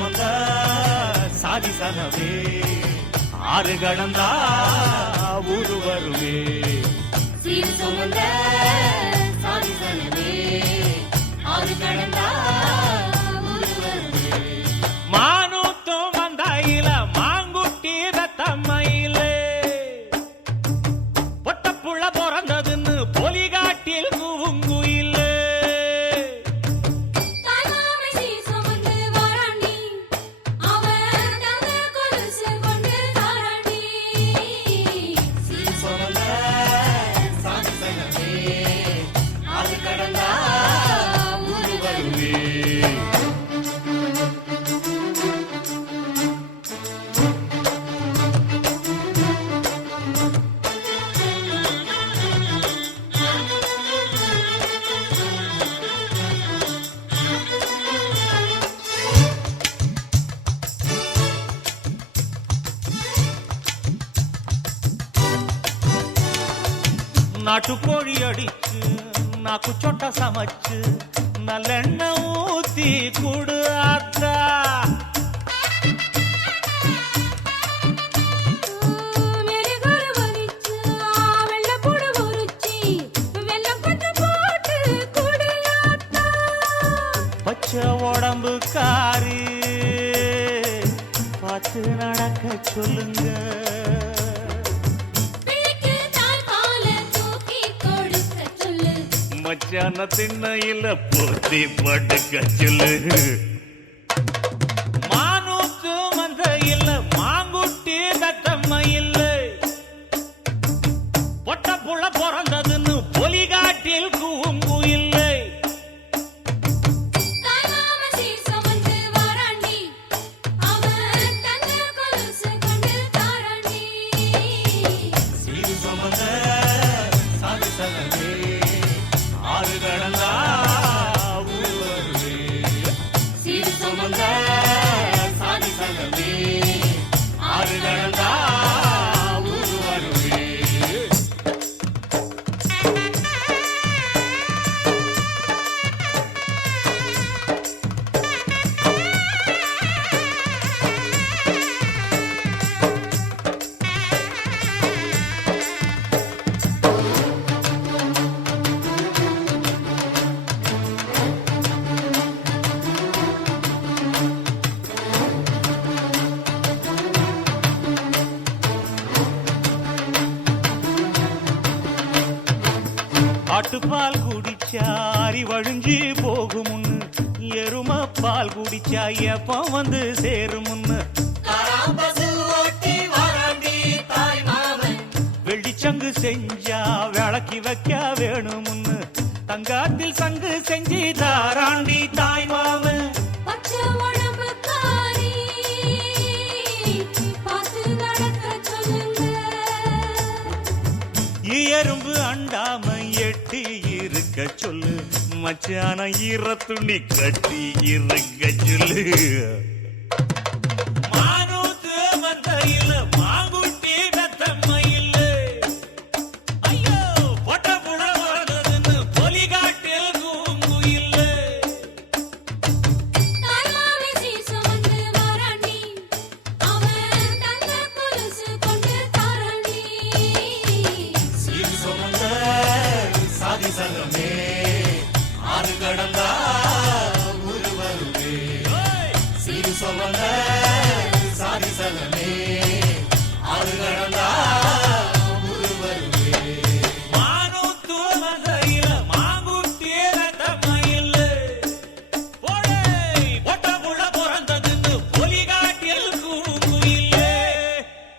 சுமந்த சாதி சனமே ஆறு கடந்தா ஊரு வருமே சீர் சுமந்த சாதி சனமே ஆறு கடந்தா ஊரு வருமே மானூத்தும் வந்தாயில மாங்குட்டி ரத்தம்மையில பொட்டப்புள்ள பிறந்ததுன்னு பொலிகாட்டில் கூவுங்குயில் நாட்டுக்கோழி அடிச்சு நாக்கு சொட்ட சமைச்சு நல்லெண்ணெய் ஊத்தி குடு ஆத்தா பச்சை உடம்பு காரி பார்த்து நடக்க சொல்லுங்க மச்சான திண்ணையில போத்தி படுக்க சொல்லு மானூத்து மந்த இல்ல மாங்குட்டி தத்தம்ம இல்ல பொட்ட புள்ள பிறந்ததுன்னு பொலிகாட்டில் கூம்பு இல்லை சீர் சுமந்த சாதி சனமே ஆறு கடந்தா ஊரு வருமே சீர் சுமந்த சாதி சனமே ஆறு கடந்தா ஊரு வருமே ஆட்டுப்பால் குடிச்சா அறிவழிஞ்சி போகுமுன்னு எரும பால் குடிச்சா எப்ப வந்து சேருமுன்னு வெள்ளிச்சங்கு செஞ்சா விளக்கி வைக்க வேணுமுன்னு தங்காத்தில் சங்கு செஞ்சு தாராண்டி தாய் மாமன் எறும்பு அண்டாம எட்டி இருக்க சொல்லு மச்சான ஈர துணி கட்டி இருக்க சொல்லு மானூத்து மந்த இல்ல மாங்குட்டி தத்தம்ம இல்ல ஐயோ பொட்ட புள்ள பிறந்ததுன்னு பொலிகாட்டில் கூம்பு இல்ல சீர் சுமந்த சாதி சனமே ஆறு கடந்தா